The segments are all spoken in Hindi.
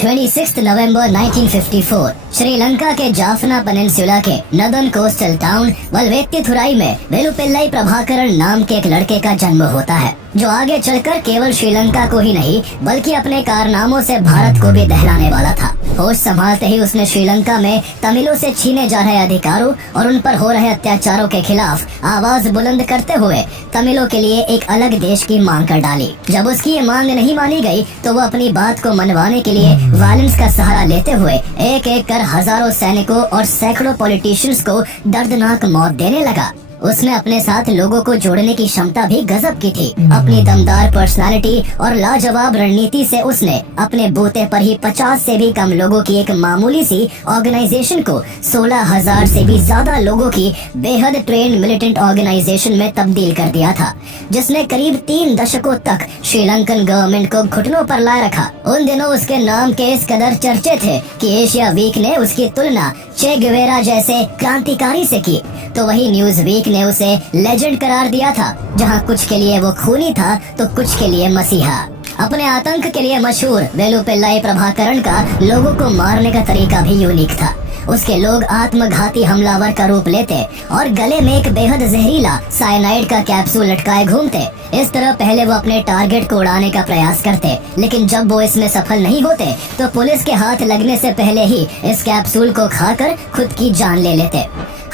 26 नवंबर 1954 श्रीलंका के जाफना पेनिनसुला के नदन कोस्टल टाउन वल्वेत्तिथुराई में वेलुपिल्लाई प्रभाकरण नाम के एक लड़के का जन्म होता है, जो आगे चलकर केवल श्रीलंका को ही नहीं बल्कि अपने कारनामों से भारत को भी दहलाने वाला था। होश संभालते ही उसने श्रीलंका में तमिलों से छीने जा रहे अधिकारों और उन पर हो रहे अत्याचारों के खिलाफ आवाज बुलंद करते हुए तमिलों के लिए एक अलग देश की मांग कर डाली। जब उसकी ये मांग नहीं मानी गई तो वो अपनी बात को मनवाने के लिए वायलेंस का सहारा लेते हुए एक एक कर हजारों सैनिकों और सैकड़ों पॉलिटिशियंस को दर्दनाक मौत देने लगा। उसने अपने साथ लोगों को जोड़ने की क्षमता भी गजब की थी। अपनी दमदार पर्सनालिटी और लाजवाब रणनीति से उसने अपने बूते पर ही 50 से भी कम लोगों की एक मामूली सी ऑर्गेनाइजेशन को 16,000 से भी ज्यादा लोगों की बेहद ट्रेंड मिलिटेंट ऑर्गेनाइजेशन में तब्दील कर दिया था, जिसने करीब 3 दशकों तक श्रीलंकन गवर्नमेंट को घुटनों पर लाए रखा। उन दिनों उसके नाम के इस कदर चर्चे थे कि एशिया वीक ने उसकी तुलना चे गुवेरा जैसे क्रांतिकारी से की, तो वही न्यूज वीक ने उसे लेजेंड करार दिया था। जहां कुछ के लिए वो खूनी था तो कुछ के लिए मसीहा। अपने आतंक के लिए मशहूर वेलुपिल्लाई प्रभाकरण का लोगों को मारने का तरीका भी यूनिक था। उसके लोग आत्मघाती हमलावर का रूप लेते और गले में एक बेहद जहरीला साइनाइड का कैप्सूल लटकाए घूमते। इस तरह पहले वो अपने टारगेट को उड़ाने का प्रयास करते, लेकिन जब वो इसमें सफल नहीं होते तो पुलिस के हाथ लगने से पहले ही इस कैप्सूल को खाकर खुद की जान ले लेते।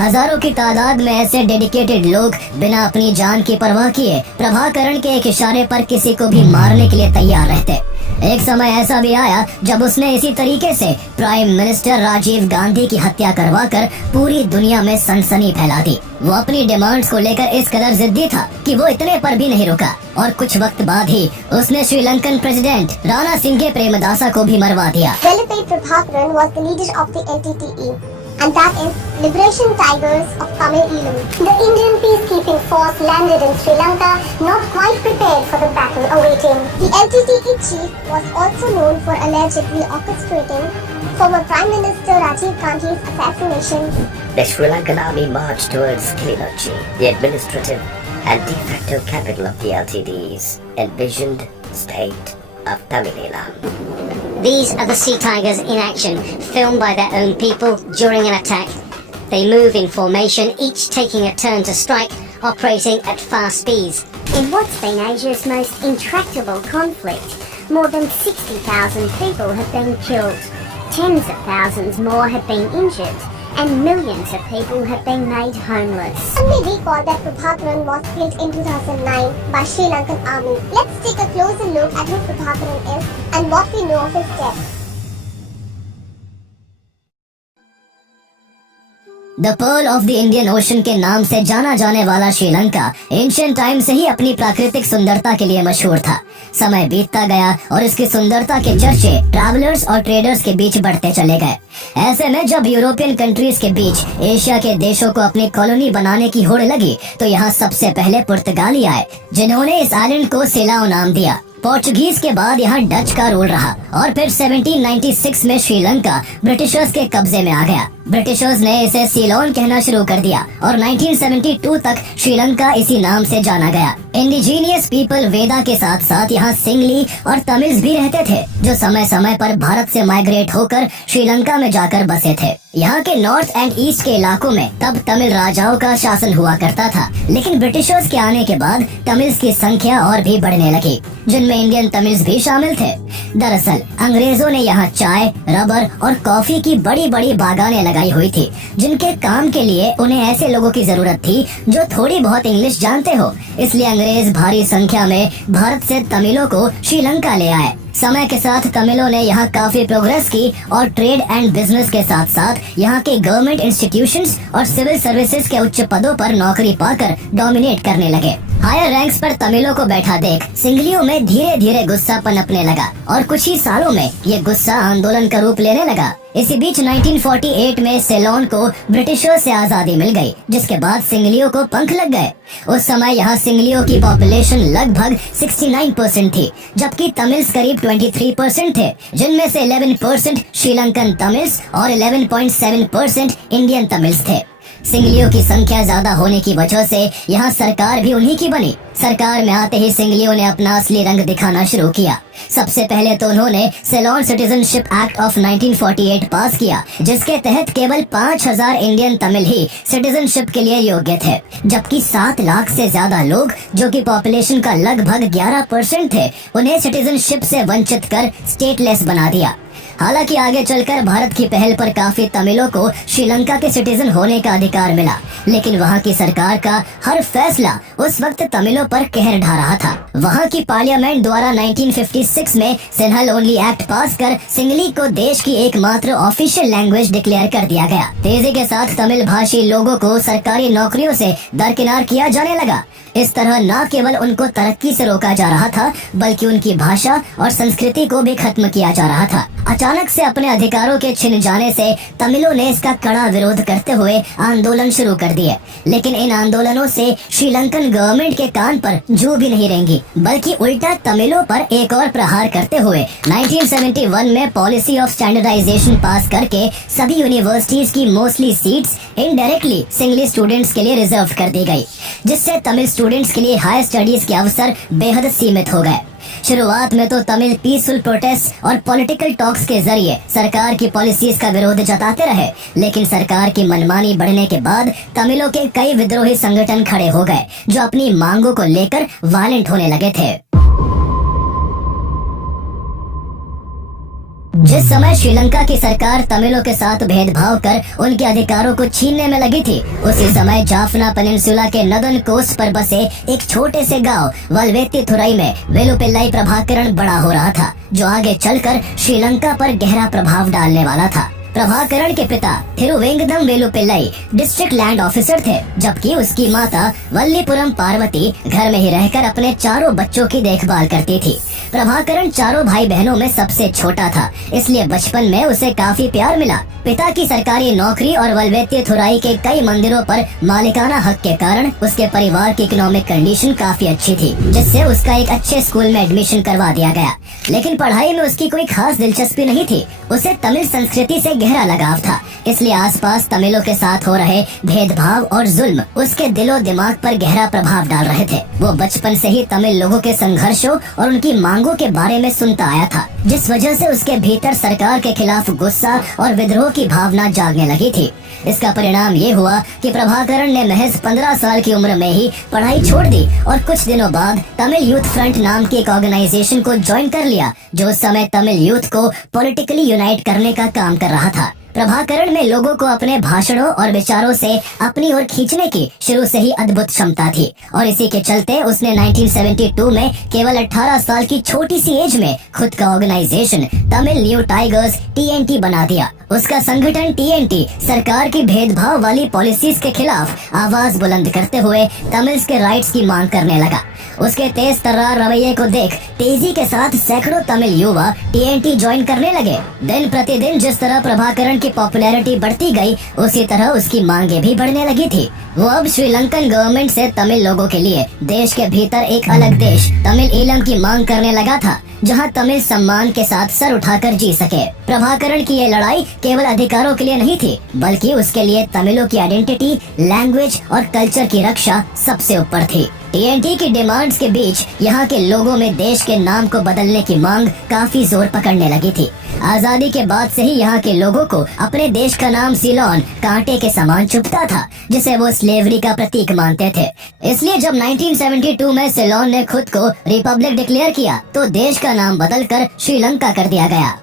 हजारों की तादाद में ऐसे डेडिकेटेड लोग बिना अपनी जान की परवाह किए प्रभाकरण के एक इशारे पर किसी को भी मारने के लिए तैयार रहते। एक समय ऐसा भी आया जब उसने इसी तरीके से प्राइम मिनिस्टर राजीव गांधी की हत्या करवाकर पूरी दुनिया में सनसनी फैला दी। वो अपनी डिमांड्स को लेकर इस कदर जिद्दी था कि वो इतने पर भी नहीं रुका और कुछ वक्त बाद ही उसने श्रीलंकन प्रेसिडेंट राणा सिंघे प्रेमदासा को भी मरवा दिया। Vellupillai Prabhakaran was the leader of the LTTE, and that is Liberation Tigers of Tamil Eelam. The Indian peacekeeping force landed in Sri Lanka, not quite prepared for the battle awaiting. The LTTE chief was also known for allegedly orchestrating former Prime Minister Rajiv Gandhi's assassination. The Sri Lankan army marched towards Kilinochchi, the administrative and de facto capital of the LTTE's envisioned state of Tamil Eelam. These are the Sea Tigers in action, filmed by their own people during an attack. They move in formation, each taking a turn to strike, operating at fast speeds. In what's been Asia's most intractable conflict, more than 60,000 people have been killed, tens of thousands more have been injured, and millions of people have been made homeless. Some may recall that Prabhakaran was killed in 2009 by Sri Lankan army. Let's take a closer look at who Prabhakaran is and what we know of his death. The pearl of the Indian ocean के नाम से जाना जाने वाला श्रीलंका एंशिएंट टाइम से ही अपनी प्राकृतिक सुंदरता के लिए मशहूर था। समय बीतता गया और इसकी सुंदरता के चर्चे ट्रैवलर्स और ट्रेडर्स के बीच बढ़ते चले गए। ऐसे में जब यूरोपियन कंट्रीज के बीच एशिया के देशों को अपनी कॉलोनी बनाने की होड़ लगी तो यहाँ सबसे पहले पुर्तगाली आए, जिन्होंने इस आइलैंड को सिलाओ नाम दिया। पोर्चुगीज के बाद यहाँ डच का रूल रहा और फिर 1796 में श्रीलंका ब्रिटिशर्स के कब्जे में आ गया। ब्रिटिशर्स ने इसे सीलोन कहना शुरू कर दिया और 1972 तक श्रीलंका इसी नाम से जाना गया। इंडिजीनियस पीपल वेदा के साथ साथ यहाँ सिंगली और तमिल्स भी रहते थे, जो समय समय पर भारत से माइग्रेट होकर श्रीलंका में जाकर बसे थे। यहाँ के नॉर्थ एंड ईस्ट के इलाकों में तब तमिल राजाओं का शासन हुआ करता था, लेकिन ब्रिटिशर्स के आने के बाद तमिल्स की संख्या और भी बढ़ने लगी, जिनमें इंडियन तमिल्स भी शामिल थे। दरअसल अंग्रेजों ने यहाँ चाय, रबर और कॉफी की बड़ी बड़ी बागानें लगाई हुई थी, जिनके काम के लिए उन्हें ऐसे लोगों की जरूरत थी जो थोड़ी बहुत इंग्लिश जानते हो। इसलिए अंग्रेज भारी संख्या में भारत से तमिलों को श्रीलंका ले आए। समय के साथ तमिलों ने यहाँ काफी प्रोग्रेस की और ट्रेड एंड बिजनेस के साथ साथ यहाँ के गवर्नमेंट इंस्टीट्यूशंस और सिविल सर्विसेज के उच्च पदों पर नौकरी पाकर डोमिनेट करने लगे। हायर रैंक्स पर तमिलों को बैठा देख सिंगलियों में धीरे धीरे गुस्सा पनपने लगा और कुछ ही सालों में ये गुस्सा आंदोलन का रूप लेने लगा। इसी बीच 1948 में सेलोन को ब्रिटिशर्स से आजादी मिल गई, जिसके बाद सिंगलियों को पंख लग गए। उस समय यहाँ सिंगलियों की पॉपुलेशन लगभग 69% थी, जबकि तमिल्स करीब 23% थे, जिनमें से 11% श्रीलंकन तमिल्स और 11.7% इंडियन तमिल्स थे। सिंगलियों की संख्या ज्यादा होने की वजह से यहाँ सरकार भी उन्हीं की बनी। सरकार में आते ही सिंगलियों ने अपना असली रंग दिखाना शुरू किया। सबसे पहले तो उन्होंने सेलोन सिटीजनशिप एक्ट ऑफ 1948 पास किया, जिसके तहत केवल 5000 इंडियन तमिल ही सिटीजनशिप के लिए योग्य थे, जबकि 7 लाख से ज्यादा लोग, जो कि पॉपुलेशन का लगभग 11% थे, उन्हें सिटीजनशिप से वंचित कर स्टेटलेस बना दिया। हालांकि आगे चलकर भारत की पहल पर काफी तमिलों को श्रीलंका के सिटीजन होने का अधिकार मिला, लेकिन वहां की सरकार का हर फैसला उस वक्त तमिलों पर कहर ढा रहा था। वहां की पार्लियामेंट द्वारा 1956 में सिंहल ओनली एक्ट पास कर सिंगली को देश की एकमात्र ऑफिशियल लैंग्वेज डिक्लेयर कर दिया गया। तेजी के साथ तमिल भाषी लोगों को सरकारी नौकरियों से दरकिनार किया जाने लगा। इस तरह न केवल उनको तरक्की से रोका जा रहा था, बल्कि उनकी भाषा और संस्कृति को भी खत्म किया जा रहा था। अचानक से अपने अधिकारों के छिन जाने से तमिलों ने इसका कड़ा विरोध करते हुए आंदोलन शुरू कर दिए, लेकिन इन आंदोलनों से श्रीलंकन गवर्नमेंट के कान पर जू भी नहीं रेंगी, बल्कि उल्टा तमिलों पर एक और प्रहार करते हुए 1971 में पॉलिसी ऑफ स्टैंडर्डाइजेशन पास करके सभी यूनिवर्सिटीज की mostly seats indirectly singly students के लिए रिजर्व कर दी गई, जिससे तमिल स्टूडेंट्स के लिए हायर स्टडीज के अवसर बेहद सीमित हो गए। शुरुआत में तो तमिल पीसफुल प्रोटेस्ट और पॉलिटिकल टॉक्स के जरिए सरकार की पॉलिसीज का विरोध जताते रहे, लेकिन सरकार की मनमानी बढ़ने के बाद तमिलों के कई विद्रोही संगठन खड़े हो गए, जो अपनी मांगों को लेकर वायलेंट होने लगे थे। जिस समय श्रीलंका की सरकार तमिलों के साथ भेदभाव कर उनके अधिकारों को छीनने में लगी थी, उसी समय जाफना पेनिनसुला के नदन कोस्ट पर बसे एक छोटे से गांव वल्वेत्तिथुरई में वेलुपिल्लाई प्रभाकरण बड़ा हो रहा था, जो आगे चलकर श्रीलंका पर गहरा प्रभाव डालने वाला था। प्रभाकरण के पिता थिरुवेंगदम वेलुपिल्लाई डिस्ट्रिक्ट लैंड ऑफिसर थे, जबकि उसकी माता वल्लीपुरम पार्वती घर में ही रहकर अपने 4 बच्चों की देखभाल करती थी। प्रभाकरण 4 भाई बहनों में सबसे छोटा था, इसलिए बचपन में उसे काफी प्यार मिला। पिता की सरकारी नौकरी और वल्वेत्तिथुरई के कई मंदिरों पर मालिकाना हक के कारण उसके परिवार की इकोनॉमिक कंडीशन काफी अच्छी थी, जिससे उसका एक अच्छे स्कूल में एडमिशन करवा दिया गया। लेकिन पढ़ाई में उसकी कोई खास दिलचस्पी नहीं थी। उसे तमिल संस्कृति से गहरा लगाव था, इसलिए आसपास तमिलों के साथ हो रहे भेदभाव और जुल्म उसके दिलो दिमाग पर गहरा प्रभाव डाल रहे थे। वो बचपन से ही तमिल लोगों के संघर्षों और उनकी मांगों के बारे में सुनता आया था, जिस वजह से उसके भीतर सरकार के खिलाफ गुस्सा और विद्रोह की भावना जागने लगी थी। इसका परिणाम ये हुआ कि प्रभाकरण ने महज 15 साल की उम्र में ही पढ़ाई छोड़ दी और कुछ दिनों बाद तमिल यूथ फ्रंट नाम की एक ऑर्गेनाइजेशन को ज्वाइन कर लिया, जो उस समय तमिल यूथ को पॉलिटिकली यूनाइट करने का काम कर रहा था। प्रभाकरण में लोगों को अपने भाषणों और विचारों से अपनी ओर खींचने की शुरू से ही अद्भुत क्षमता थी, और इसी के चलते उसने 1972 में केवल 18 साल की छोटी सी एज में खुद का organisation Tamil new tigers TNT बना दिया। उसका संगठन TNT सरकार की भेदभाव वाली पॉलिसीज के खिलाफ आवाज बुलंद करते हुए तमिल्स के राइट्स की मांग करने लगा। उसके तेज तर्रार रवैये को देख तेजी के साथ सैकड़ों तमिल युवा TNT ज्वाइन करने लगे। दिन प्रतिदिन जिस तरह प्रभाकरण की पॉपुलैरिटी बढ़ती गई, उसी तरह उसकी मांगे भी बढ़ने लगी थी। वो अब श्रीलंकन गवर्नमेंट से तमिल लोगों के लिए देश के भीतर एक अलग देश तमिल ईलम की मांग करने लगा था, जहां तमिल सम्मान के साथ सर उठाकर जी सके। प्रभाकरण की ये लड़ाई केवल अधिकारों के लिए नहीं थी, बल्कि उसके लिए तमिलों की आइडेंटिटी, लैंग्वेज और कल्चर की रक्षा सबसे ऊपर थी। TNT की डिमांड्स के बीच यहाँ के लोगों में देश के नाम को बदलने की मांग काफी जोर पकड़ने लगी थी। आजादी के बाद से ही यहाँ के लोगों को अपने देश का नाम सीलोन कांटे के समान चुभता था, जिसे वो स्लेवरी का प्रतीक मानते थे। इसलिए जब 1972 में सीलोन ने खुद को रिपब्लिक डिक्लेयर किया, तो देश का नाम बदलकर श्रीलंका कर दिया गया।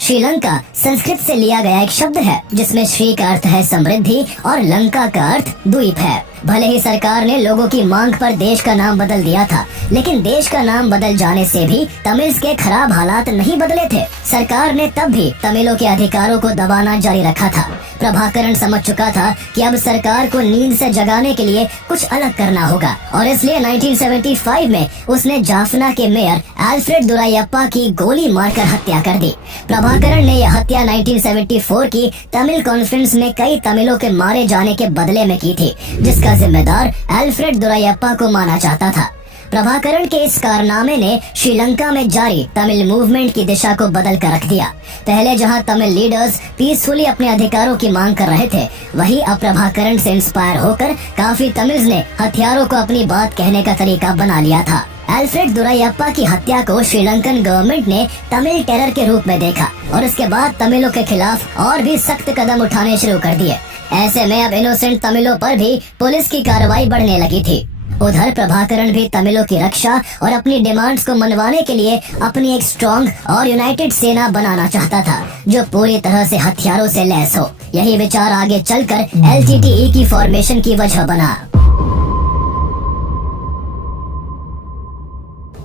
श्रीलंका संस्कृत से लिया गया एक शब्द है, जिसमें श्री का अर्थ है समृद्धि और लंका का अर्थ द्वीप है। भले ही सरकार ने लोगों की मांग पर देश का नाम बदल दिया था, लेकिन देश का नाम बदल जाने से भी तमिल्स के खराब हालात नहीं बदले थे। सरकार ने तब भी तमिलों के अधिकारों को दबाना जारी रखा था। प्रभाकरण समझ चुका था कि अब सरकार को नींद से जगाने के लिए कुछ अलग करना होगा, और इसलिए 1975 में उसने जाफना के मेयर अल्फ्रेड दुरायप्पा की गोली मारकर हत्या कर दी। प्रभाकरण ने यह हत्या 1974 की तमिल कॉन्फ्रेंस में कई तमिलों के मारे जाने के बदले में की थी, जिसका जिम्मेदार अल्फ्रेड दुरायप्पा को माना जाता था। प्रभाकरण के इस कारनामे ने श्रीलंका में जारी तमिल मूवमेंट की दिशा को बदल कर रख दिया। पहले जहां तमिल लीडर्स पीसफुली अपने अधिकारों की मांग कर रहे थे, वहीं अब प्रभाकरण से इंस्पायर होकर काफी तमिल्स ने हथियारों को अपनी बात कहने का तरीका बना लिया था। अल्फ्रेड दुरायप्पा की हत्या को श्रीलंकन गवर्नमेंट ने तमिल टेरर के रूप में देखा और उसके बाद तमिलों के खिलाफ और भी सख्त कदम उठाने शुरू कर दिए। ऐसे में अब इनोसेंट तमिलों पर भी पुलिस की कार्रवाई बढ़ने लगी थी। उधर प्रभाकरण भी तमिलों की रक्षा और अपनी डिमांड्स को मनवाने के लिए अपनी एक स्ट्रॉन्ग और यूनाइटेड सेना बनाना चाहता था, जो पूरी तरह से हथियारों से लैस हो। यही विचार आगे चलकर LTTE की फॉर्मेशन की वजह बना।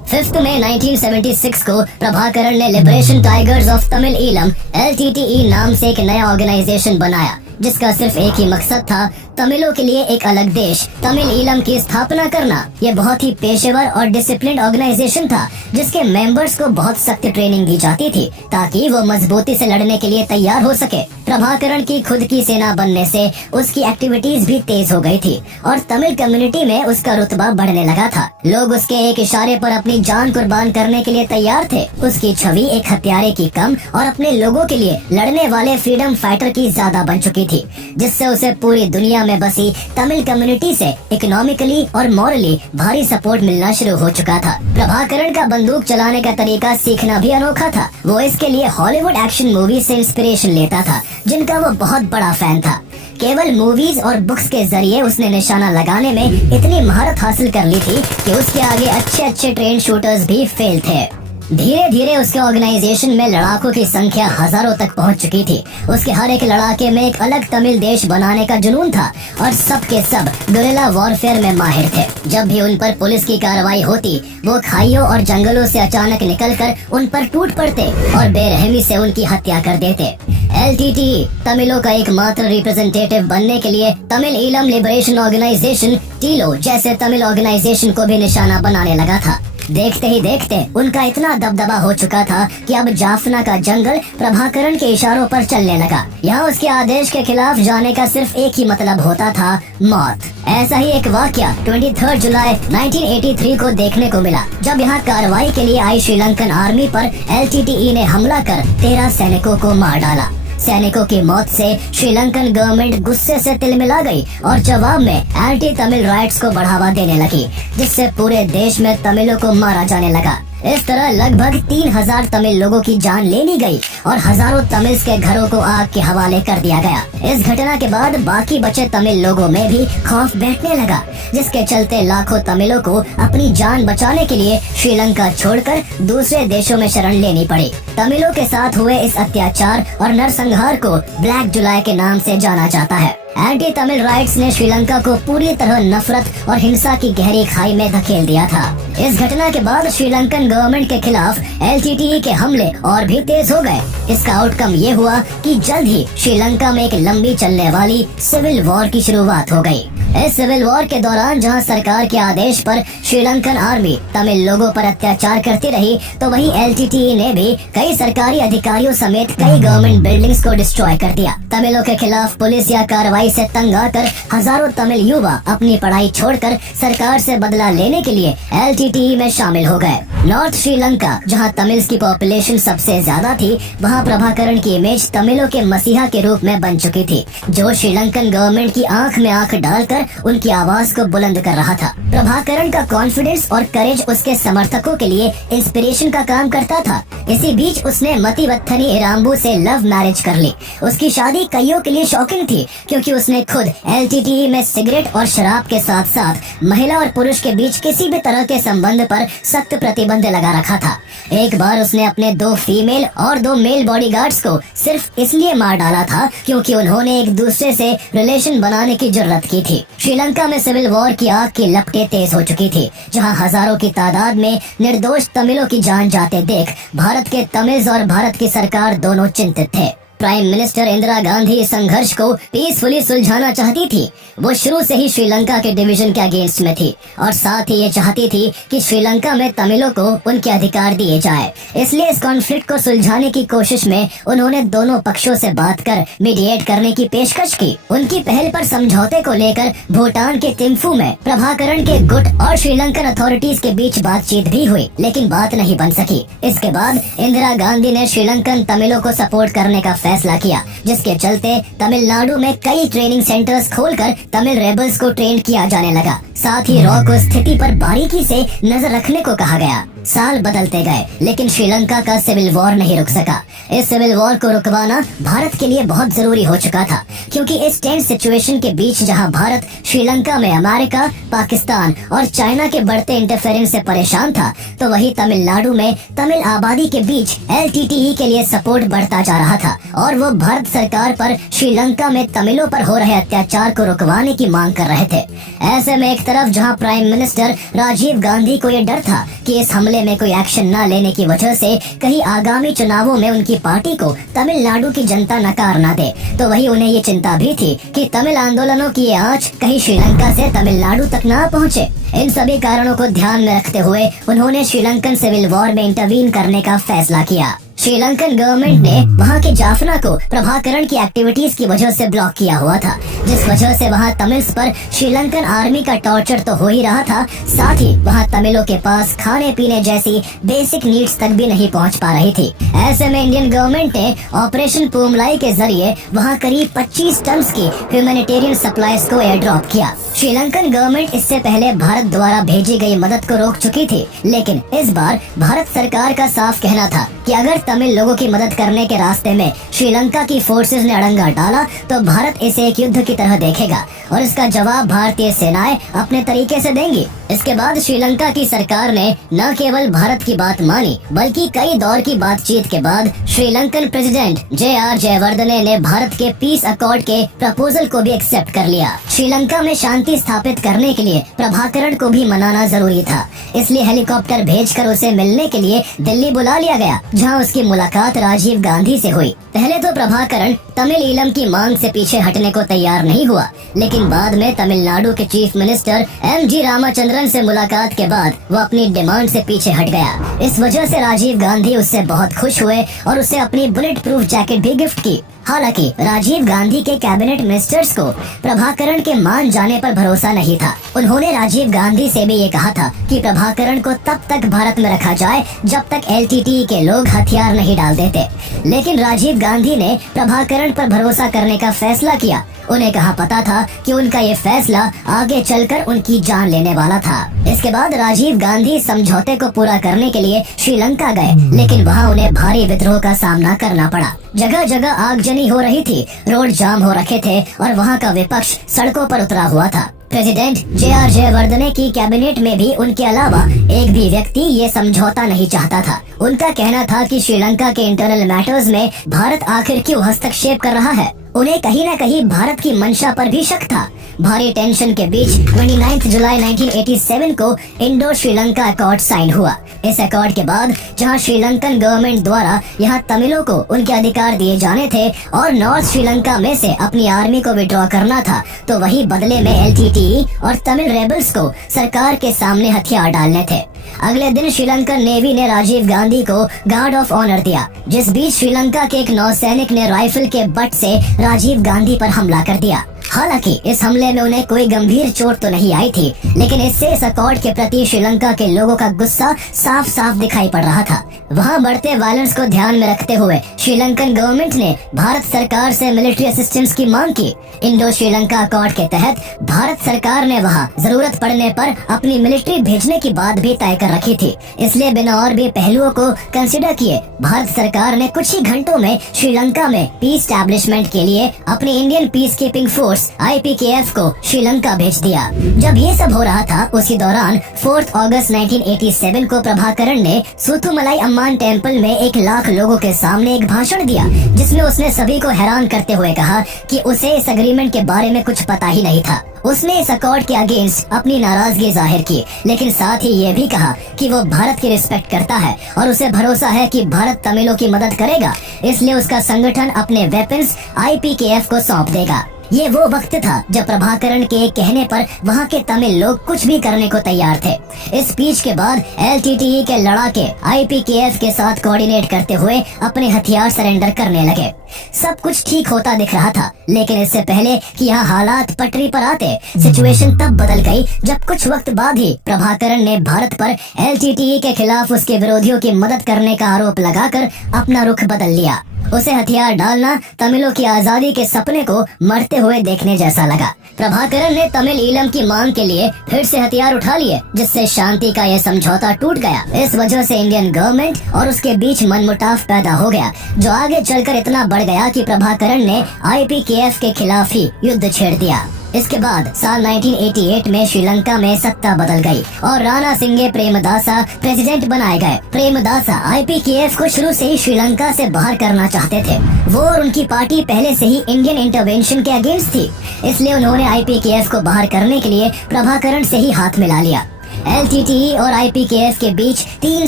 5 मई 1976 को प्रभाकरण ने liberation tigers of Tamil Eelam LTTE नाम से एक नया ऑर्गेनाइजेशन बनाया, जिसका सिर्फ एक ही मकसद था, तमिलों के लिए एक अलग देश तमिल ईलम की स्थापना करना। ये बहुत ही पेशेवर और डिसिप्लिन्ड ऑर्गेनाइजेशन था, जिसके मेंबर्स को बहुत सख्त ट्रेनिंग दी जाती थी ताकि वो मजबूती से लड़ने के लिए तैयार हो सके। प्रभाकरण की खुद की सेना बनने से उसकी एक्टिविटीज भी तेज हो गई थी और तमिल कम्युनिटी में उसका रुतबा बढ़ने लगा था। लोग उसके एक इशारे पर अपनी जान कुर्बान करने के लिए तैयार थे। उसकी छवि एक हत्यारे की कम और अपने लोगों के लिए लड़ने वाले फ्रीडम फाइटर की ज्यादा बन चुकी थी, जिससे उसे पूरी दुनिया में बसी तमिल कम्युनिटी से इकोनॉमिकली और मॉरली भारी सपोर्ट मिलना शुरू हो चुका था। प्रभाकरण का बंदूक चलाने का तरीका सीखना भी अनोखा था। वो इसके लिए हॉलीवुड एक्शन मूवी से इंस्पिरेशन लेता था, जिनका वो बहुत बड़ा फैन था। केवल मूवीज और बुक्स के जरिए उसने निशाना लगाने में इतनी महारत हासिल कर ली थी कि उसके आगे अच्छे ट्रेन शूटर्स भी फेल थे। धीरे धीरे उसके ऑर्गेनाइजेशन में लड़ाकों की संख्या हजारों तक पहुंच चुकी थी। उसके हर एक लड़ाके में एक अलग तमिल देश बनाने का जुनून था और सब के सब गुरिल्ला वॉरफेयर में माहिर थे। जब भी उन पर पुलिस की कार्रवाई होती, वो खाइयों और जंगलों से अचानक निकलकर उन पर टूट पड़ते और बेरहमी से उनकी हत्या कर देते। LTTE तमिलों का एकमात्र रिप्रेजेंटेटिव बनने के लिए तमिल ईलम लिबरेशन ऑर्गेनाइजेशन टीलो जैसे तमिल ऑर्गेनाइजेशन को भी निशाना बनाने लगा था। देखते ही देखते उनका इतना दबदबा हो चुका था कि अब जाफना का जंगल प्रभाकरण के इशारों पर चलने लगा। यहाँ उसके आदेश के खिलाफ जाने का सिर्फ एक ही मतलब होता था, मौत। ऐसा ही एक वाकया 23 जुलाई 1983 को देखने को मिला, जब यहाँ कार्रवाई के लिए आई श्रीलंकन आर्मी पर LTTE ने हमला कर 13 सैनिकों को मार डाला। सैनिकों की मौत से श्रीलंकन गवर्नमेंट गुस्से से तिलमिला गई और जवाब में एंटी तमिल राइट्स को बढ़ावा देने लगी, जिससे पूरे देश में तमिलों को मारा जाने लगा। इस तरह लगभग 3000 तमिल लोगों की जान ले ली गई और हजारों तमिल्स के घरों को आग के हवाले कर दिया गया। इस घटना के बाद बाकी बचे तमिल लोगों में भी खौफ बैठने लगा, जिसके चलते लाखों तमिलों को अपनी जान बचाने के लिए श्रीलंका छोड़कर दूसरे देशों में शरण लेनी पड़ी। तमिलों के साथ हुए इस अत्याचार और नरसंहार को ब्लैक जुलाई के नाम से जाना जाता है। एंटी तमिल राइट्स ने श्रीलंका को पूरी तरह नफरत और हिंसा की गहरी खाई में धकेल दिया था। इस घटना के बाद श्रीलंकन गवर्नमेंट के खिलाफ LTTE के हमले और भी तेज हो गए। इसका आउटकम ये हुआ कि जल्द ही श्रीलंका में एक लंबी चलने वाली सिविल वॉर की शुरुआत हो गई। इस सिविल वॉर के दौरान जहां सरकार के आदेश पर श्रीलंकन आर्मी तमिल लोगों पर अत्याचार करती रही, तो वहीं LTTE ने भी कई सरकारी अधिकारियों समेत कई गवर्नमेंट बिल्डिंग्स को डिस्ट्रॉय कर दिया। तमिलों के खिलाफ पुलिस या कार्रवाई से तंग आकर हजारों तमिल युवा अपनी पढ़ाई छोड़कर सरकार से बदला लेने के लिए LTTE में शामिल हो गए। नॉर्थ श्रीलंका, जहां तमिल्स की पॉपुलेशन सबसे ज्यादा थी, वहां प्रभाकरण की इमेज तमिलों के मसीहा के रूप में बन चुकी थी, जो श्रीलंकन गवर्नमेंट की आंख में आंख डालकर उनकी आवाज को बुलंद कर रहा था। प्रभाकरण का कॉन्फिडेंस और करेज उसके समर्थकों के लिए इंस्पिरेशन का काम करता था। इसी बीच उसने मतिवत्थनी इराम्बू से लव मैरिज कर ली। उसकी शादी कईयों के लिए शॉकिंग थी, क्योंकि उसने खुद LTTE में सिगरेट और शराब के साथ साथ महिला और पुरुष के बीच किसी भी तरह के संबंध पर सख्त प्रतिबंध लगा रखा था। एक बार उसने अपने 2 फीमेल और 2 मेल बॉडीगार्ड्स को सिर्फ इसलिए मार डाला था क्योंकि उन्होंने एक दूसरे से रिलेशन बनाने की जरूरत की थी। श्रीलंका में सिविल वॉर की आग की लपटें तेज हो चुकी थी, जहां हजारों की तादाद में निर्दोष तमिलों की जान जाते देख भारत के तमिल्स और भारत की सरकार दोनों चिंतित थे। प्राइम मिनिस्टर इंदिरा गांधी इस संघर्ष को पीसफुली सुलझाना चाहती थी। वो शुरू से ही श्रीलंका के डिवीजन के अगेंस्ट में थी और साथ ही ये चाहती थी कि श्रीलंका में तमिलों को उनके अधिकार दिए जाए। इसलिए इस कॉन्फ्लिक्ट को सुलझाने की कोशिश में उन्होंने दोनों पक्षों से बात कर मीडिएट करने की पेशकश की। उनकी पहल पर समझौते को लेकर भूटान के थिम्फू में प्रभाकरण के गुट और श्रीलंकन अथॉरिटीज के बीच बातचीत भी हुई, लेकिन बात नहीं बन सकी। इसके बाद इंदिरा गांधी ने श्रीलंकन तमिलों को सपोर्ट करने का फैसला किया, जिसके चलते तमिलनाडु में कई ट्रेनिंग सेंटर्स खोलकर तमिल रेबल्स को ट्रेन किया जाने लगा। साथ ही रॉ को स्थिति पर बारीकी से नजर रखने को कहा गया। साल बदलते गए, लेकिन श्रीलंका का सिविल वॉर नहीं रुक सका। इस सिविल वॉर को रुकवाना भारत के लिए बहुत जरूरी हो चुका था, क्योंकि इस टेंस सिचुएशन के बीच जहां भारत श्रीलंका में अमेरिका, पाकिस्तान और चाइना के बढ़ते इंटरफेरेंस से परेशान था, तो वही तमिलनाडु में तमिल आबादी के बीच LTTE के लिए सपोर्ट बढ़ता जा रहा था और वो भारत सरकार पर श्रीलंका में तमिलों पर हो रहे अत्याचार को रुकवाने की मांग कर रहे थे। ऐसे में एक तरफ जहां प्राइम मिनिस्टर राजीव गांधी को ये डर था कि इस हमले में कोई एक्शन न लेने की वजह से कहीं आगामी चुनावों में उनकी पार्टी को तमिलनाडु की जनता नकार न दे, तो वही उन्हें ये चिंता भी थी कि तमिल आंदोलनों की ये आंच कहीं श्रीलंका से तमिलनाडु तक न पहुंचे। इन सभी कारणों को ध्यान में रखते हुए उन्होंने श्रीलंकन सिविल वॉर में इंटरवीन करने का फैसला किया। श्रीलंकन गवर्नमेंट ने वहां के जाफना को प्रभाकरण की एक्टिविटीज की वजह से ब्लॉक किया हुआ था, जिस वजह से वहां तमिल्स पर श्रीलंकन आर्मी का टॉर्चर तो हो ही रहा था, साथ ही वहां तमिलों के पास खाने पीने जैसी बेसिक नीड्स तक भी नहीं पहुंच पा रही थी। ऐसे में इंडियन गवर्नमेंट ने ऑपरेशन पूमलाई के जरिए वहां करीब 25 टन की ह्यूमैनिटेरियन सप्लाईज को एयर ड्रॉप किया। श्रीलंकन गवर्नमेंट इससे पहले भारत द्वारा भेजी गई मदद को रोक चुकी थी, लेकिन इस बार भारत सरकार का साफ कहना था कि अगर तमिल लोगों की मदद करने के रास्ते में श्रीलंका की फोर्सेस ने अड़ंगा डाला तो भारत इसे एक युद्ध की तरह देखेगा और इसका जवाब भारतीय सेनाएं अपने तरीके से देंगी। इसके बाद श्रीलंका की सरकार ने न केवल भारत की बात मानी, बल्कि कई दौर की बातचीत के बाद श्रीलंकन प्रेसिडेंट JR जयवर्धने ने भारत के पीस अकॉर्ड के प्रपोजल को भी एक्सेप्ट कर लिया। श्रीलंका में शांति स्थापित करने के लिए प्रभाकरण को भी मनाना जरूरी था, इसलिए हेलीकॉप्टर भेजकर उसे मिलने के लिए दिल्ली बुला लिया गया, जहां उसकी मुलाकात राजीव गांधी से हुई। पहले तो प्रभाकरण तमिल ईलम की मांग से पीछे हटने को तैयार नहीं हुआ, लेकिन बाद में तमिलनाडु के चीफ मिनिस्टर MG रामाचंद्रन से मुलाकात के बाद वो अपनी डिमांड से पीछे हट गया। इस वजह से राजीव गांधी उससे बहुत खुश हुए और उसे अपनी बुलेट प्रूफ जैकेट भी गिफ्ट की। हालांकि राजीव गांधी के कैबिनेट मिनिस्टर्स को प्रभाकरण के मान जाने पर भरोसा नहीं था। उन्होंने राजीव गांधी से भी ये कहा था कि प्रभाकरण को तब तक भारत में रखा जाए जब तक LTTE के लोग हथियार नहीं डाल देते, लेकिन राजीव गांधी ने प्रभाकरण पर भरोसा करने का फैसला किया। उन्हें कहा पता था कि उनका ये फैसला आगे चलकर उनकी जान लेने वाला था। इसके बाद राजीव गांधी समझौते को पूरा करने के लिए श्रीलंका गए, लेकिन वहां उन्हें भारी विद्रोह का सामना करना पड़ा। जगह जगह आगजनी हो रही थी, रोड जाम हो रखे थे और वहां का विपक्ष सड़कों पर उतरा हुआ था। प्रेसिडेंट JR जयवर्धने की कैबिनेट में भी उनके अलावा एक भी व्यक्ति ये समझौता नहीं चाहता था। उनका कहना था कि श्रीलंका के इंटरनल मैटर्स में भारत आखिर क्यों हस्तक्षेप कर रहा है। उन्हें कहीं न कहीं भारत की मंशा पर भी शक था। भारी टेंशन के बीच 29 जुलाई 1987 को इंडो श्रीलंका अकॉर्ड साइन हुआ। इस अकॉर्ड के बाद जहां श्रीलंकन गवर्नमेंट द्वारा यहां तमिलों को उनके अधिकार दिए जाने थे और नॉर्थ श्रीलंका में से अपनी आर्मी को विड्रॉ करना था, तो वही बदले में LTTE और तमिल रेबल्स को सरकार के सामने हथियार डालने थे। अगले दिन श्रीलंकन नेवी ने राजीव गांधी को गार्ड ऑफ ऑनर दिया, जिस बीच श्रीलंका के एक नौसैनिक ने राइफल के बट से राजीव गांधी पर हमला कर दिया। हालांकि इस हमले में उन्हें कोई गंभीर चोट तो नहीं आई थी, लेकिन इससे इस अकॉर्ड के प्रति श्रीलंका के लोगों का गुस्सा साफ साफ दिखाई पड़ रहा था। वहां बढ़ते वायलेंस को ध्यान में रखते हुए श्रीलंकन गवर्नमेंट ने भारत सरकार से मिलिट्री असिस्टेंस की मांग की। इंडो श्रीलंका अकॉर्ड के तहत भारत सरकार ने वहां जरूरत पड़ने पर अपनी मिलिट्री भेजने की बात भी तय कर रखी थी। इसलिए बिना और भी पहलुओं को कंसिडर किए भारत सरकार ने कुछ ही घंटों में श्रीलंका में पीस एस्टैब्लिशमेंट के लिए अपनी Indian peace keeping force force IPKF को श्रीलंका भेज दिया। जब ये सब हो रहा था उसी दौरान 4 अगस्त 1987 को प्रभाकरण ने सूथुमलाई अम्मान टेम्पल में 1 लाख लोगों के सामने एक भाषण दिया, जिसमें उसने सभी को हैरान करते हुए कहा कि उसे इस एग्रीमेंट के बारे में कुछ पता ही नहीं था। उसने इस अकॉर्ड के अगेंस्ट अपनी नाराजगी जाहिर की, लेकिन साथ ही ये भी कहा कि वो भारत की रिस्पेक्ट करता है और उसे भरोसा है कि भारत तमिलों की मदद करेगा, इसलिए उसका संगठन अपने वेपन्स IPKF को सौंप देगा। ये वो वक्त था जब प्रभाकरण के कहने पर वहाँ के तमिल लोग कुछ भी करने को तैयार थे। इस स्पीच के बाद LTTE के लड़ाके IPKF के साथ कोऑर्डिनेट करते हुए अपने हथियार सरेंडर करने लगे। सब कुछ ठीक होता दिख रहा था, लेकिन इससे पहले कि यहाँ हालात पटरी पर आते, सिचुएशन तब बदल गई जब कुछ वक्त बाद ही प्रभाकरण ने भारत पर LTTE के खिलाफ उसके विरोधियों की मदद करने का आरोप लगाकर अपना रुख बदल लिया। उसे हथियार डालना तमिलों की आजादी के सपने को मरते हुए देखने जैसा लगा। प्रभाकरण ने तमिल ईलम की मांग के लिए फिर से हथियार उठा लिए, जिससे शांति का यह समझौता टूट गया। इस वजह से इंडियन गवर्नमेंट और उसके बीच मनमुटाव पैदा हो गया, जो आगे चलकर इतना बढ़ गया कि प्रभाकरण ने IPKF के खिलाफ ही युद्ध छेड़ दिया। इसके बाद साल 1988 में श्रीलंका में सत्ता बदल गई और राणा सिंघे प्रेमदासा प्रेसिडेंट बनाए गए। प्रेमदासा IPKF को शुरू से ही श्रीलंका से बाहर करना चाहते थे। वो और उनकी पार्टी पहले से ही इंडियन इंटरवेंशन के अगेंस्ट थी, इसलिए उन्होंने IPKF को बाहर करने के लिए प्रभाकरण से ही हाथ मिला लिया। LTTE और IPKF के बीच 3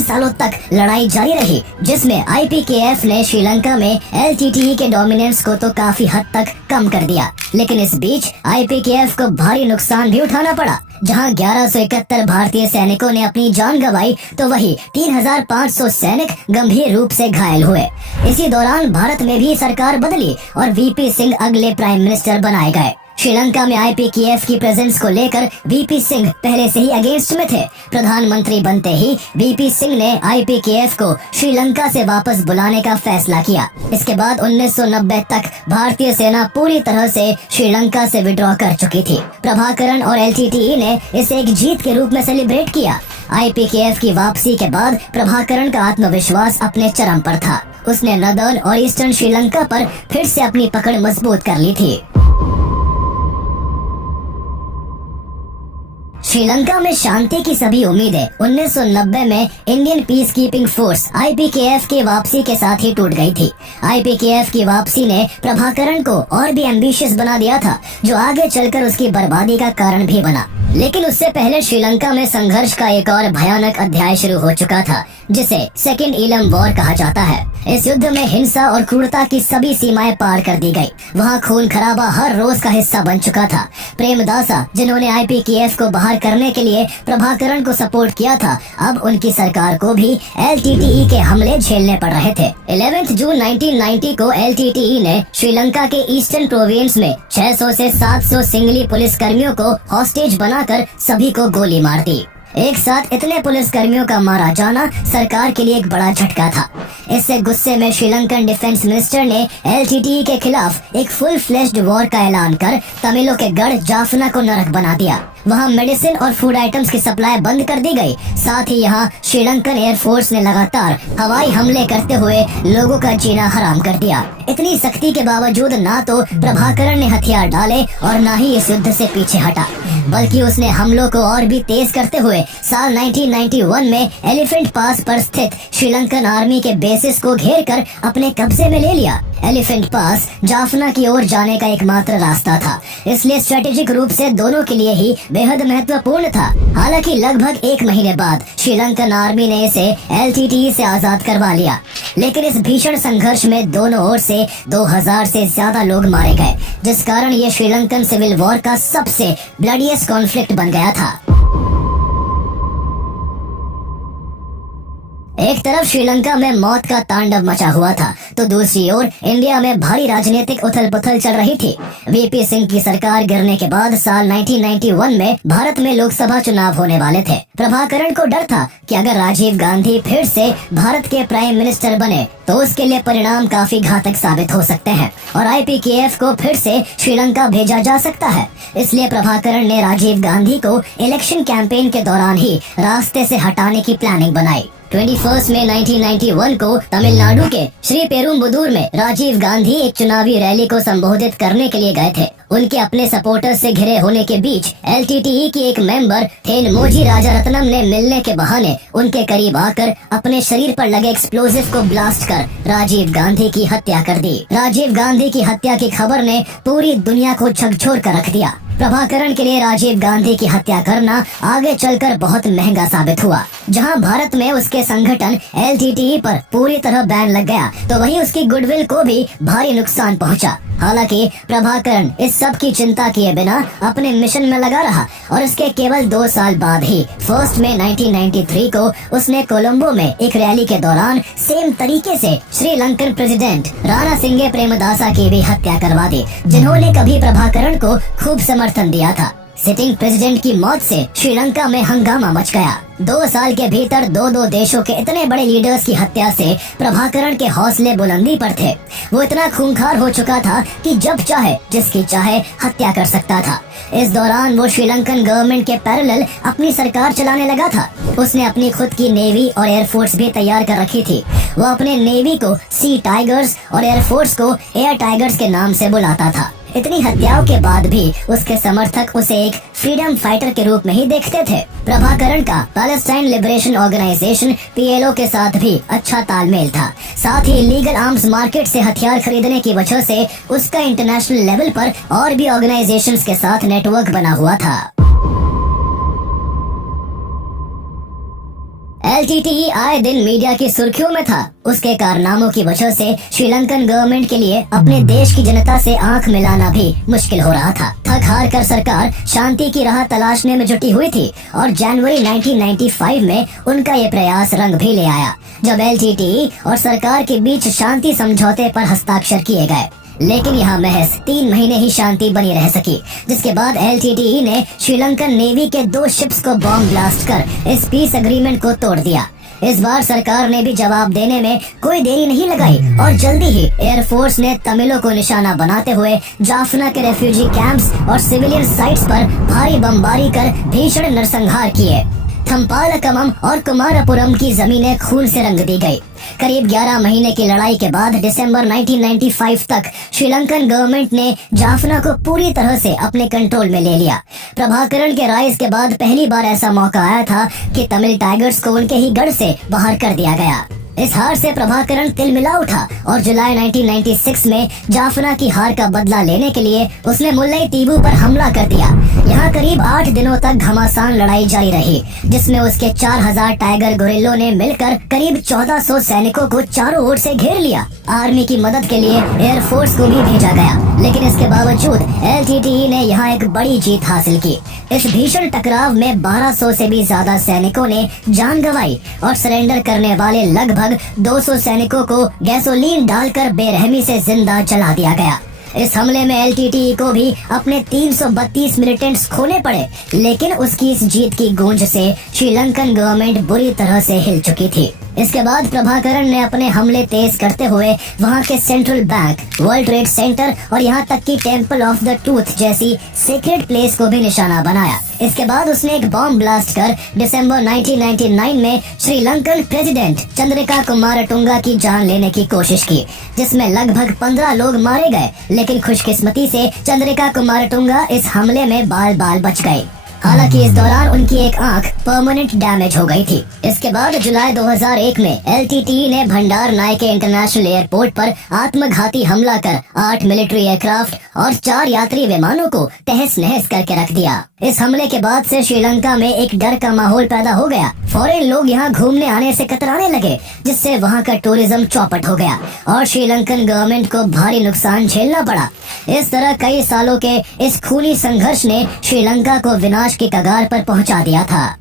सालों तक लड़ाई जारी रही, जिसमें IPKF ने श्रीलंका में LTTE के डोमिनेंस को तो काफी हद तक कम कर दिया, लेकिन इस बीच IPKF को भारी नुकसान भी उठाना पड़ा। जहां 1171 भारतीय सैनिकों ने अपनी जान गंवाई, तो वही 3500 सैनिक गंभीर रूप से घायल हुए। इसी दौरान भारत में भी सरकार बदली और VP सिंह अगले प्राइम मिनिस्टर बनाए गए। श्रीलंका में IPKF की प्रेजेंस को लेकर VP सिंह पहले से ही अगेंस्ट में थे। प्रधानमंत्री बनते ही VP सिंह ने IPKF को श्रीलंका से वापस बुलाने का फैसला किया। इसके बाद 1990 तक भारतीय सेना पूरी तरह से श्रीलंका से विड्रॉ कर चुकी थी। प्रभाकरण और LTTE ने इसे एक जीत के रूप में सेलिब्रेट किया। IPKF की वापसी के बाद प्रभाकरण का आत्मविश्वास अपने चरम पर था। उसने नदर्न और ईस्टर्न श्रीलंका पर फिर से अपनी पकड़ मजबूत कर ली थी। श्रीलंका में शांति की सभी उम्मीदें 1990 में Indian peace keeping force IPKF की वापसी के साथ ही टूट गई थी। IPKF की वापसी ने प्रभाकरण को और भी एम्बिशियस बना दिया था, जो आगे चलकर उसकी बर्बादी का कारण भी बना। लेकिन उससे पहले श्रीलंका में संघर्ष का एक और भयानक अध्याय शुरू हो चुका था, जिसे सेकेंड ईलम वॉर कहा जाता है। इस युद्ध में हिंसा और क्रूरता की सभी सीमाएं पार कर दी गई। वहाँ खून खराबा हर रोज का हिस्सा बन चुका था। प्रेमदासा, जिन्होंने IPKF को बाहर करने के लिए प्रभाकरण को सपोर्ट किया था, अब उनकी सरकार को भी LTTE के हमले झेलने पड़ रहे थे। 11 जून 1990 को LTTE ने श्रीलंका के ईस्टर्न प्रोविंस में 600 से 700 सिंगली पुलिस कर्मियों को हॉस्टेज बनाकर सभी को गोली मार दी। एक साथ इतने पुलिस कर्मियों का मारा जाना सरकार के लिए एक बड़ा झटका था। इससे गुस्से में श्रीलंकन डिफेंस मिनिस्टर ने LTTE के खिलाफ एक फुल फ्लेश्ड वॉर का ऐलान कर तमिलों के गढ़ जाफना को नरक बना दिया। वहाँ मेडिसिन और फूड आइटम्स की सप्लाई बंद कर दी गई। साथ ही यहाँ श्रीलंकन एयरफोर्स ने लगातार हवाई हमले करते हुए लोगों का जीना हराम कर दिया। इतनी सख्ती के बावजूद ना तो प्रभाकरण ने हथियार डाले और ना ही इस युद्ध से पीछे हटा, बल्कि उसने हमलों को और भी तेज करते हुए साल 1991 में एलिफेंट पास पर स्थित श्रीलंकन आर्मी के बेसिस को घेर कर अपने कब्जे में ले लिया। एलिफेंट पास जाफना की ओर जाने का एकमात्र रास्ता था, इसलिए स्ट्रेटेजिक रूप से दोनों के लिए ही बेहद महत्वपूर्ण था। हालांकि लगभग 1 महीने बाद श्रीलंकन आर्मी ने इसे LTTE से आजाद करवा लिया, लेकिन इस भीषण संघर्ष में दोनों ओर से 2000 से ज्यादा लोग मारे गए, जिस कारण ये श्रीलंकन सिविल वॉर का सबसे ब्लडीएस्ट कॉन्फ्लिक्ट बन गया था। एक तरफ श्रीलंका में मौत का तांडव मचा हुआ था, तो दूसरी ओर इंडिया में भारी राजनीतिक उथल पुथल चल रही थी। VP सिंह की सरकार गिरने के बाद साल 1991 में भारत में लोकसभा चुनाव होने वाले थे। प्रभाकरण को डर था कि अगर राजीव गांधी फिर से भारत के प्राइम मिनिस्टर बने तो उसके लिए परिणाम काफी घातक साबित हो सकते हैं और IPKF को फिर से श्रीलंका भेजा जा सकता है। इसलिए प्रभाकरण ने राजीव गांधी को इलेक्शन कैंपेन के दौरान ही रास्ते से हटाने की प्लानिंग बनाई। 21 मई 1991 को तमिलनाडु के श्री पेरुम्बुदूर में राजीव गांधी एक चुनावी रैली को संबोधित करने के लिए गए थे। उनके अपने सपोर्टर्स से घिरे होने के बीच LTTE की एक मेंबर थेनमोजी राजारत्नम ने मिलने के बहाने उनके करीब आकर अपने शरीर पर लगे एक्सप्लोजिव को ब्लास्ट कर राजीव गांधी की हत्या कर दी। राजीव गांधी की हत्या की खबर ने पूरी दुनिया को झकझोर कर रख दिया। प्रभाकरण के लिए राजीव गांधी की हत्या करना आगे चलकर बहुत महंगा साबित हुआ। जहां भारत में उसके संगठन LTTE पर पूरी तरह बैन लग गया, तो वहीं उसकी गुडविल को भी भारी नुकसान पहुंचा। हालांकि प्रभाकरण इस सब की चिंता किए बिना अपने मिशन में लगा रहा और उसके केवल 2 साल बाद ही 1 मई 1993 को उसने कोलंबो में एक रैली के दौरान सेम तरीके से श्रीलंकन प्रेसिडेंट राणा सिंगे प्रेमदासा की भी हत्या करवा दी, जिन्होंने कभी प्रभाकरण को खूब समर्थन दिया था। सिटिंग प्रेसिडेंट की मौत से श्रीलंका में हंगामा मच गया। 2 साल के भीतर दो देशों के इतने बड़े लीडर्स की हत्या से प्रभाकरण के हौसले बुलंदी पर थे। वो इतना खूंखार हो चुका था कि जब चाहे जिसकी चाहे हत्या कर सकता था। इस दौरान वो श्रीलंकन गवर्नमेंट के पैरेलल अपनी सरकार चलाने लगा था। उसने अपनी खुद की नेवी और एयरफोर्स भी तैयार कर रखी थी। वो अपने नेवी को सी टाइगर्स और एयरफोर्स को एयर टाइगर्स के नाम से बुलाता था। इतनी हत्याओं के बाद भी उसके समर्थक उसे एक फ्रीडम फाइटर के रूप में ही देखते थे। प्रभाकरण का पैलेस्टाइन लिबरेशन ऑर्गेनाइजेशन PLO के साथ भी अच्छा तालमेल था। साथ ही लीगल आर्म्स मार्केट से हथियार खरीदने की वजह से उसका इंटरनेशनल लेवल पर और भी ऑर्गेनाइजेशंस के साथ नेटवर्क बना हुआ था। LTTE आए दिन मीडिया की सुर्खियों में था। उसके कारनामों की वजह से श्रीलंकन गवर्नमेंट के लिए अपने देश की जनता से आंख मिलाना भी मुश्किल हो रहा था। थक हार कर सरकार शांति की राह तलाशने में जुटी हुई थी और जनवरी 1995 में उनका ये प्रयास रंग भी ले आया, जब LTTE और सरकार के बीच शांति समझौते पर हस्ताक्षर किए गए। लेकिन यहाँ महज 3 महीने ही शांति बनी रह सकी, जिसके बाद LTTE ने श्रीलंकन नेवी के 2 शिप्स को बॉम्ब ब्लास्ट कर इस पीस एग्रीमेंट को तोड़ दिया। इस बार सरकार ने भी जवाब देने में कोई देरी नहीं लगाई और जल्दी ही एयरफोर्स ने तमिलों को निशाना बनाते हुए जाफना के रेफ्यूजी कैंप्स और सिविलियन साइट्स पर भारी बमबारी कर भीषण नरसंहार किए। थम्पालकमम और कुमारपुरम की जमीनें खून से रंग दी गई। करीब 11 महीने की लड़ाई के बाद दिसंबर 1995 तक श्रीलंकन गवर्नमेंट ने जाफना को पूरी तरह से अपने कंट्रोल में ले लिया। प्रभाकरण के राइज के बाद पहली बार ऐसा मौका आया था कि तमिल टाइगर्स को उनके ही गढ़ से बाहर कर दिया गया। इस हार से प्रभाकरण तिलमिला उठा और जुलाई 1996 में जाफना की हार का बदला लेने के लिए उसने मुल्लाई तीबू पर हमला कर दिया। यहाँ करीब 8 दिनों तक घमासान लड़ाई जारी रही, जिसमें उसके 4000 टाइगर गोरिल्लों ने मिलकर करीब 1400 सैनिकों को चारों ओर से घेर लिया। आर्मी की मदद के लिए एयरफोर्स को भी भेजा गया, लेकिन इसके बावजूद LTTE ने यहाँ एक बड़ी जीत हासिल की। इस भीषण टकराव में 1200 से भी ज्यादा सैनिकों ने जान गंवाई और सरेंडर करने वाले लगभग 200 सैनिकों को गैसोलीन डालकर बेरहमी से जिंदा जला दिया गया। इस हमले में LTTE को भी अपने 332 मिलिटेंट्स खोने पड़े, लेकिन उसकी इस जीत की गूंज से श्रीलंकन गवर्नमेंट बुरी तरह से हिल चुकी थी। इसके बाद प्रभाकरण ने अपने हमले तेज करते हुए वहां के central bank, world trade centre और यहाँ तक कि टेम्पल ऑफ द टूथ जैसी सीक्रेट प्लेस को भी निशाना बनाया। इसके बाद उसने एक बॉम्ब ब्लास्ट कर दिसंबर 1999 में श्रीलंकन प्रेसिडेंट चंद्रिका कुमारटुंगा की जान लेने की कोशिश की, जिसमें लगभग 15 लोग मारे गए, लेकिन खुशकिस्मती से चंद्रिका कुमारटुंगा इस हमले में बाल बाल बच गए। हालांकि इस दौरान उनकी एक आंख परमानेंट डैमेज हो गई थी। इसके बाद जुलाई 2001 में LTTE ने भंडार नायके इंटरनेशनल एयरपोर्ट पर आत्मघाती हमला कर 8 मिलिट्री एयरक्राफ्ट और 4 यात्री विमानों को तहस नहस करके रख दिया। इस हमले के बाद से श्रीलंका में एक डर का माहौल पैदा हो गया। फॉरेन लोग यहाँ घूमने आने से कतराने लगे, जिससे वहाँ का टूरिज्म चौपट हो गया और श्रीलंकन गवर्नमेंट को भारी नुकसान झेलना पड़ा। इस तरह कई सालों के इस खूनी संघर्ष ने श्रीलंका को विनाश की कगार पर पहुंचा दिया था।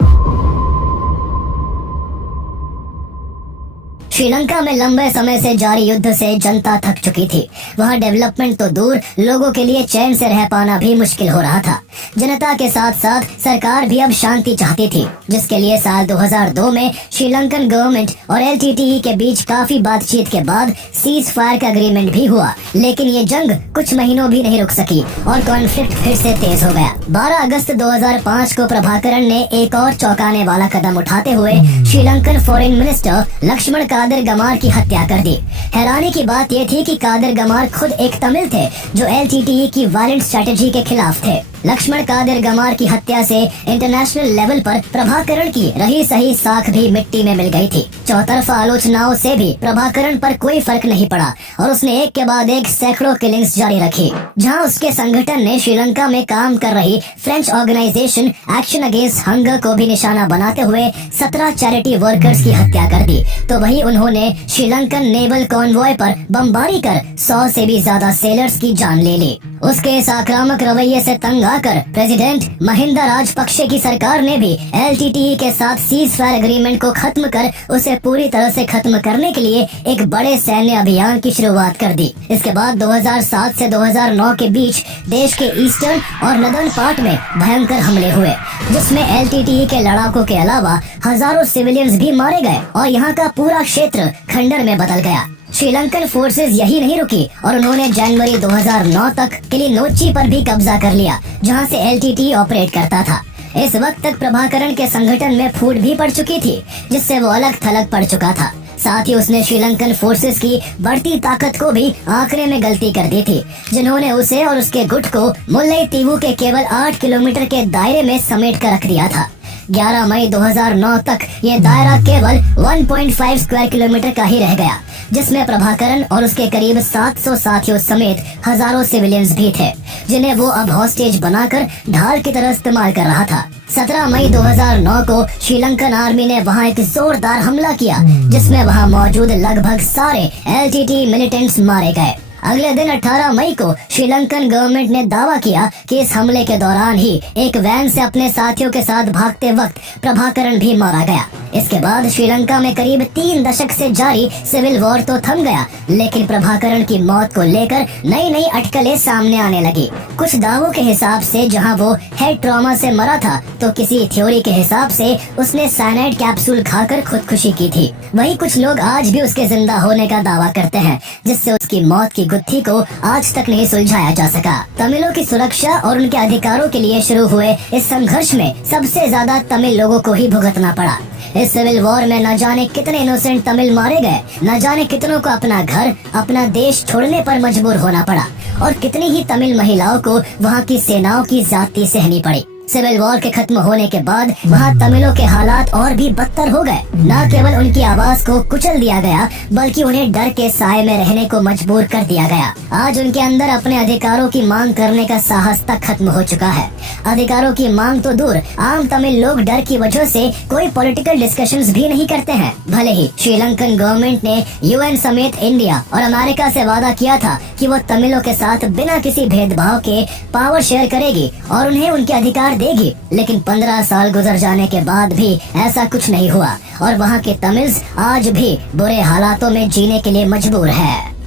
श्रीलंका में लंबे समय से जारी युद्ध से जनता थक चुकी थी। वहाँ डेवलपमेंट तो दूर, लोगों के लिए चैन से रह पाना भी मुश्किल हो रहा था। जनता के साथ साथ सरकार भी अब शांति चाहती थी, जिसके लिए साल 2002 में श्रीलंकन गवर्नमेंट और LTTE के बीच काफी बातचीत के बाद सीज फायर का एग्रीमेंट भी हुआ। लेकिन ये जंग कुछ महीनों भी नहीं रुक सकी और कॉन्फ्लिक्ट फिर से तेज हो गया। 12 अगस्त 2005 को प्रभाकरण ने एक और चौंकाने वाला कदम उठाते हुए श्रीलंकन फॉरेन मिनिस्टर लक्ष्मण कादर कादर गमार की हत्या कर दी। हैरानी की बात यह थी कि कादर गमार खुद एक तमिल थे जो LTTE की वायलेंट स्ट्रेटेजी के खिलाफ थे। लक्ष्मण कादर गमार की हत्या से इंटरनेशनल लेवल पर प्रभाकरण की रही सही साख भी मिट्टी में मिल गई थी। चौतरफा आलोचनाओं से भी प्रभाकरण पर कोई फर्क नहीं पड़ा और उसने एक के बाद एक सैकड़ों किलिंग्स जारी रखी। जहां उसके संगठन ने श्रीलंका में काम कर रही French organisation action against hunger को भी निशाना बनाते हुए 17 चैरिटी वर्कर्स की हत्या कर दी, तो वही उन्होंने श्रीलंकन नेवल कॉन्वॉय पर बमबारी कर 100 से भी ज्यादा सेलर्स की जान ले ली। उसके इस आक्रामक रवैये से तंग आकर प्रेसिडेंट महिंदा राजपक्षे की सरकार ने भी LTTE के साथ सीज फायर एग्रीमेंट को खत्म कर उसे पूरी तरह से खत्म करने के लिए एक बड़े सैन्य अभियान की शुरुआत कर दी। इसके बाद 2007 से 2009 के बीच देश के ईस्टर्न और नदर्न पार्ट में भयंकर हमले हुए, जिसमें LTTE के लड़ाकों के अलावा हजारों सिविलियंस भी मारे गए और यहाँ का पूरा क्षेत्र खंडर में बदल गया। श्रीलंकन फोर्सेस यही नहीं रुकी और उन्होंने जनवरी 2009 तक किलिनोची पर भी कब्जा कर लिया, जहां से LTTE ऑपरेट करता था। इस वक्त तक प्रभाकरण के संगठन में फूट भी पड़ चुकी थी, जिससे वो अलग थलग पड़ चुका था। साथ ही उसने श्रीलंकन फोर्सेस की बढ़ती ताकत को भी आंकने में गलती कर दी थी, जिन्होंने उसे और उसके गुट को मुल्लैतीवु के केवल 8 किलोमीटर के दायरे में समेट कर रख दिया था। 11 मई 2009 तक ये दायरा केवल 1.5 स्क्वायर किलोमीटर का ही रह गया, जिसमें प्रभाकरण और उसके करीब 700 साथियों समेत हजारों सिविलियंस भी थे, जिन्हें वो अब हॉस्टेज बनाकर ढाल की तरह इस्तेमाल कर रहा था। 17 मई 2009 को श्रीलंकन आर्मी ने वहां एक जोरदार हमला किया, जिसमें वहां मौजूद लगभग सारे LTTE मिलिटेंट्स मारे गए। अगले दिन 18 मई को श्रीलंकन गवर्नमेंट ने दावा किया कि इस हमले के दौरान ही एक वैन से अपने साथियों के साथ भागते वक्त प्रभाकरण भी मारा गया। इसके बाद श्रीलंका में करीब 3 दशक से जारी सिविल वॉर तो थम गया, लेकिन प्रभाकरण की मौत को लेकर नई नई अटकलें सामने आने लगी। कुछ दावों के हिसाब से जहां वो हेड ट्रॉमा से मरा था, तो किसी थ्योरी के हिसाब से उसने साइनाइड कैप्सूल खाकर खुदकुशी की थी। वहीं कुछ लोग आज भी उसके जिंदा होने का दावा करते हैं, जिससे उसकी मौत की गुत्थी को आज तक नहीं सुलझाया जा सका। तमिलों की सुरक्षा और उनके अधिकारों के लिए शुरू हुए इस संघर्ष में सबसे ज्यादा तमिल लोगों को ही भुगतना पड़ा। इस सिविल वॉर में न जाने कितने इनोसेंट तमिल मारे गए, न जाने कितनों को अपना घर, अपना देश छोड़ने पर मजबूर होना पड़ा और कितनी ही तमिल महिलाओं को वहाँ की सेनाओं की ज्यादती सहनी पड़ी। सिविल वॉर के खत्म होने के बाद वहाँ तमिलों के हालात और भी बदतर हो गए। न केवल उनकी आवाज को कुचल दिया गया, बल्कि उन्हें डर के साए में रहने को मजबूर कर दिया गया। आज उनके अंदर अपने अधिकारों की मांग करने का साहस तक खत्म हो चुका है। अधिकारों की मांग तो दूर, आम तमिल लोग डर की वजह से कोई पॉलिटिकल डिस्कशंस भी नहीं करते हैं। भले ही श्रीलंकन गवर्नमेंट ने UN समेत इंडिया और अमेरिका से वादा किया था कि वो तमिलों के साथ बिना किसी भेदभाव के पावर शेयर करेगी और उन्हें उनके अधिकार देगी, लेकिन 15 साल गुजर जाने के बाद भी ऐसा कुछ नहीं हुआ और वहाँ के तमिल्स आज भी बुरे हालातों में जीने के लिए मजबूर है।